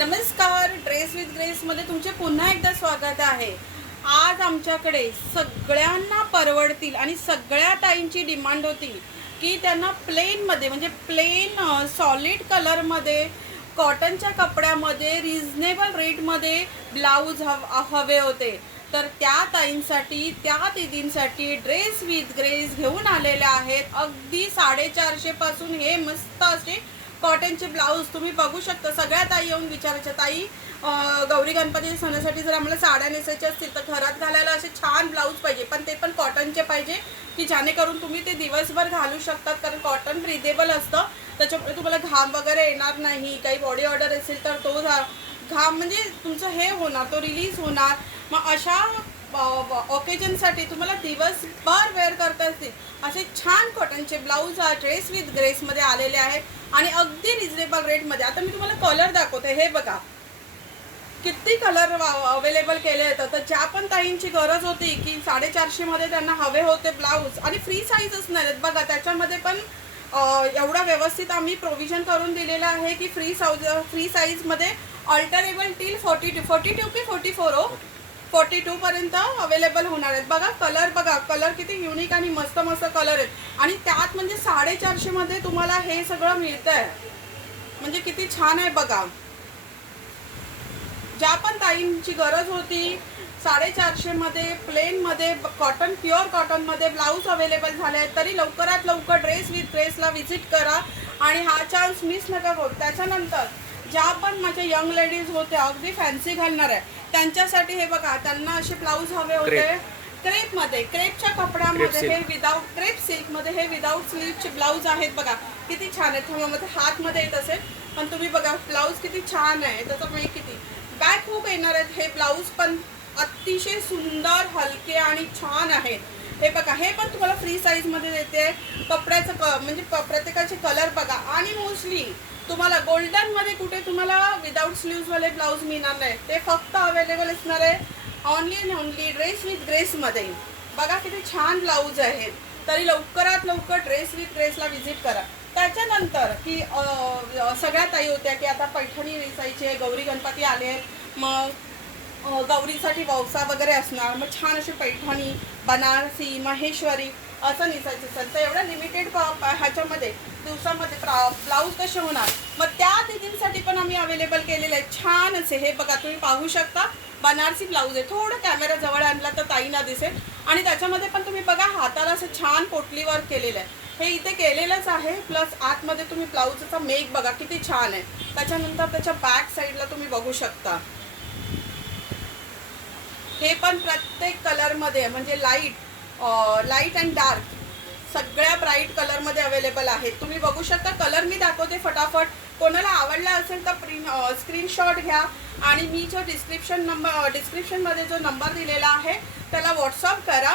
नमस्कार, dress with ग्रेसमध्ये तुमचे पुन्हा एकदा स्वागत आहे. आज आमच्याकडे सगळ्यांना परवडतील आणि सगळ्या ताईंची डिमांड होती की त्यांना प्लेनमध्ये म्हणजे प्लेन सॉलिड कलरमध्ये कॉटनच्या कपड्यामध्ये रिझनेबल रेटमध्ये ब्लाऊज हवे होते. तर त्या ताईंसाठी त्या दीदींसाठी ड्रेस विथ ग्रेस घेऊन आलेले आहेत. अगदी 450 पासून हे मस्त असे कॉटनचे ब्लाऊज तुम्ही बघू शकता. सगळ्या ताई येऊन विचारायच्या, ताई गौरी गणपती सणासाठी जर आम्हाला साड्या नेसायच्या असतील तर घरात घालायला असे छान ब्लाऊज पाहिजे, पण ते पण कॉटनचे पाहिजे की जेणेकरून तुम्ही ते दिवसभर घालू शकतात. कारण कॉटन ब्रिदेबल असतं, त्याच्यामुळे तुम्हाला घाम वगैरे येणार नाही. काही बॉडी ऑर्डर असेल तर तो घाम म्हणजे तुमचं हे होणार, तो रिलीज होणार. मग अशा ओकेजनसाठी तुम्हाला दिवसभर वेअर करता येतील असे छान कॉटनचे ब्लाऊज ड्रेस विथ ग्रेसमध्ये आलेले आहेत आणि अगदी रिजनेबल रेटमध्ये. आता मी तुम्हाला कलर दाखवते. हे बघा किती कलर अवेलेबल केले आहेत. तर ज्या पण ताईंची गरज होती की 450मध्ये त्यांना हवे होते ब्लाऊज आणि फ्री साईजच नाही आहेत बघा, त्याच्यामध्ये पण एवढा व्यवस्थित आम्ही प्रोव्हिजन करून दिलेलं आहे की फ्री साईजमध्ये अल्टरेबल टिल 42 की 44 42 पर्यंत अवेलेबल होणार आहेत. बघा कलर किती युनिक आणि मस्त मस्त कलर आहेत आणि त्यात म्हणजे 450मध्ये तुम्हाला हे सगळं मिळतंय म्हणजे किती छान आहे बघा. ज्या पण ताईंची गरज होती 450मध्ये प्लेनमध्ये कॉटन प्युअर कॉटनमध्ये ब्लाऊज अवेलेबल झाले आहेत, तरी लवकरात लवकर ड्रेस विथ ग्रेसला व्हिजिट करा आणि हा चान्स मिस नका करू. त्याच्यानंतर ज्या पण माझ्या यंग लेडीज होत्या अगदी फॅन्सी घालणार आहे त्यांच्यासाठी हे बघा, त्यांना असे ब्लाऊज हवे होते क्रेपमध्ये, क्रेपच्या कपड्यामध्ये हे विदाऊट क्रेप सिल्कमध्ये हे विदाऊट स्लीवचे ब्लाऊज आहेत बघा किती छान आहेत. त्यामध्ये हातमध्ये येत असेल पण तुम्ही बघा ब्लाऊज किती छान आहे. त्याचं म्हणजे किती बॅक हुक येणार आहेत. हे ब्लाऊज पण अतिशय सुंदर हलके आणि छान आहेत. हे बघा हे पण तुम्हाला फ्री साईजमध्ये देते. कपड्याचं म्हणजे प्रत्येकाचे कलर बघा आणि मोस्टली तुम्हाला गोल्डनमध्ये कुठे तुम्हाला विदाऊट स्लीव्जवाले ब्लाऊज मिळणार नाही. ते फक्त अवेलेबल असणार आहे only and only dress with ग्रेसमध्ये. बघा किती छान ब्लाऊज आहेत. तरी लवकरात लवकर ड्रेस विथ ग्रेसला व्हिजिट करा. त्याच्यानंतर की सगळ्या ताई होत्या की आता पैठणी नेसायची आहे, गौरी गणपती आले आहेत, मग गौरीसाठी वौसा वगैरे असणार, मग छान अशी पैठणी बनारसी महेश्वरी असं नेसायचं असेल तर एवढ्या लिमिटेड ह्याच्यामध्ये दिवसामध्ये ब्लाऊज कसे होणार. मग त्या दीदींसाठी पण आम्ही अवेलेबल केलेले आहे छान असे. हे बघा तुम्ही पाहू शकता बनारसी ब्लाऊज आहे. थोडं कॅमेरा जवळ आणला तर ताईंना दिसेल आणि त्याच्यामध्ये पण तुम्ही बघा हाताला असं छान पोटली वर्क केलेलं आहे. हे इथे केलेलंच आहे, प्लस आतमध्ये तुम्ही ब्लाऊजचा मेक बघा किती छान आहे. त्याच्यानंतर त्याच्या बॅक साईडला तुम्ही बघू शकता हे पण प्रत्येक कलरमध्ये म्हणजे लाईट अँड डार्क सगळ्या ब्राईट कलरमध्ये अवेलेबल आहेत. तुम्ही बघू शकता कलर मी दाखवते फटाफट. कोणाला आवडला असेल तर स्क्रीनशॉट घ्या आणि मी जो डिस्क्रिप्शनमध्ये जो नंबर दिलेला आहे त्याला व्हॉट्सअप करा.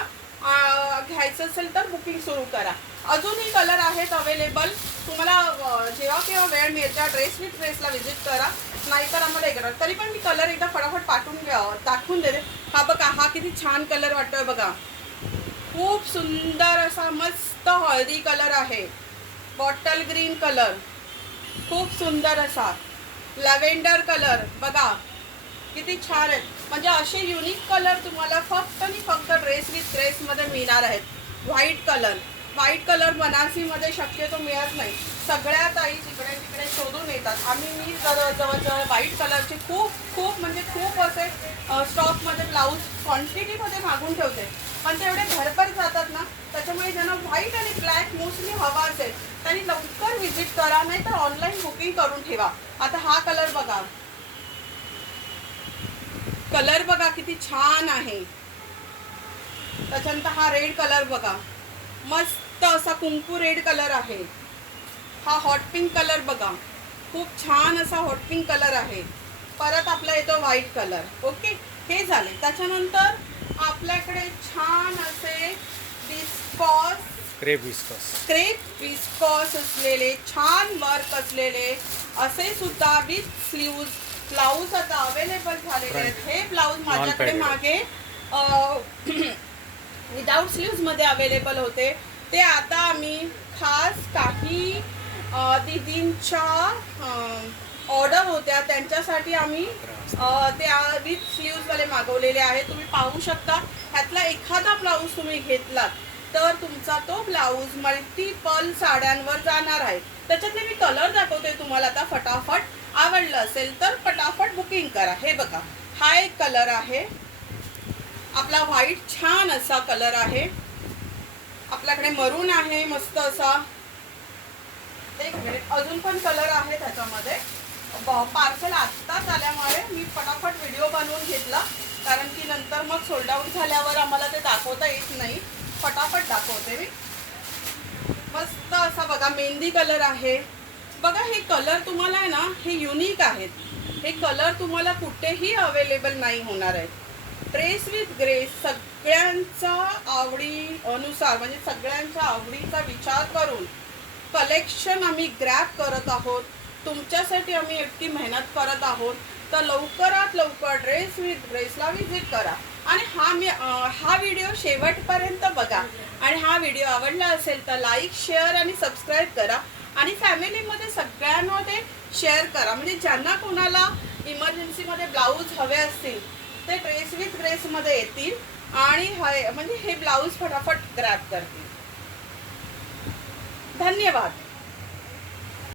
घ्यायचं असेल तर बुकिंग सुरू करा. अजूनही कलर आहेत अवेलेबल. तुम्हाला जेव्हा केव्हा वेळ मिळेल त्या ड्रेस विथ ग्रेसला व्हिजिट करा, नाहीतर आम्हाला एक तरी पण मी कलर एकदा फटाफट दाखवून देते. हा बघा हा किती छान कलर वाटतोय बघा. खूप सुंदर असा मस्त हळदी कलर आहे, बॉटल ग्रीन कलर, खूप सुंदर असा लॅव्हेंडर कलर बघा किती छान आहेत. म्हणजे असे युनिक कलर तुम्हाला फक्त आणि फक्त ड्रेस विथ ग्रेसमध्ये मिळणार आहेत. व्हाईट कलर बनारसीमध्ये शक्यतो मिळत नाही. सगळ्या ताई तिकडे तिकडे शोधून येतात. मी जवळजवळ व्हाईट कलरचे खूप म्हणजे खूप असे स्टॉकमध्ये ब्लाऊज क्वांटिटीमध्ये मागून ठेवते, पण ते एवढे भरभर जातात ना, त्याच्यामुळे ज्यांना व्हाईट आणि ब्लॅक मोस्टली हवा असेल त्यांनी लवकर व्हिजिट करा, नाही तर ऑनलाईन बुकिंग करून ठेवा. आता हा कलर बघा किती छान आहे. त्याच्यानंतर हा रेड कलर बघा मस्त असा कुंकू रेड कलर आहे. हा हॉट पिंक कलर बघा खूप छान असा हॉट पिंक कलर आहे. परत आपला येतो व्हाईट कलर. ओके हे झाले. त्याच्यानंतर आपल्याकडे छान असे क्रेप विस्कॉस असलेले छान वर्क असलेले असे सुद्धा विथ स्लीव्ज ब्लाऊज आता अवेलेबल झालेले आहेत. हे ब्लाऊज माझ्याकडे मागे विदाऊट स्लीव्जमध्ये अवेलेबल होते, ते आता आम्ही खास काही दीदींच्या ऑर्डर होत्या त्यांच्यासाठी आम्ही त्या विथ स्लीव्सवाले मागवलेले आहे. तुम्ही पाहू शकता. ह्यातला एखादा ब्लाऊज तुम्ही घेतलात तर तुमचा तो ब्लाऊज मल्टिपल साड्यांवर जाणार आहे. त्याच्यातले मी कलर दाखवते तुम्हाला आता फटाफट. आवडलं असेल तर फटाफट बुकिंग करा. हे बघा, हा एक कलर आहे आपला, व्हाईट छान असा कलर आहे. आपल्याकडे मरून आहे मस्त असा. एक मिनिट, अजून पण कलर आहे त्याच्यामध्ये. पार्सल आत्ताच आल्यामुळे मी फटाफट व्हिडिओ बनवून घेतला, कारण की नंतर मग सोल्ड आउट झाल्यावर आम्हाला ते दाखवता येत नाही. फटाफट दाखवते मी. मस्त असा बघा मेहंदी कलर आहे. बघा हे कलर तुम्हाला आहे ना, हे युनिक आहेत. हे कलर तुम्हाला कुठेही अवेलेबल नाही होणार आहेत. ड्रेस विथ ग्रेस, सगळ्यांचा आवडी अनुसार, म्हणजे सगळ्यांच्या आवडीचा विचार करून कलेक्शन आम्ही ग्रॅब करत आहोत. तुमच्यासाठी आम्ही इतकी मेहनत करत आहोत. तर लवकरात लवकर ड्रेस विथ ग्रेसला विजिट करा आणि हा व्हिडिओ शेवटपर्यंत बघा. आणि हा व्हिडिओ आवडला असेल तर लाईक, शेअर आणि सबस्क्राईब करा आणि फॅमिलीमध्ये सगळ्यांना ते शेअर करा. म्हणजे ज्यांना कोणाला इमर्जन्सीमध्ये ब्लाऊज हवे असतील ते ड्रेस विथ ग्रेसमध्ये येतील आणि म्हणजे हे ब्लाऊज फटाफट ग्रॅब करतील. धन्यवाद.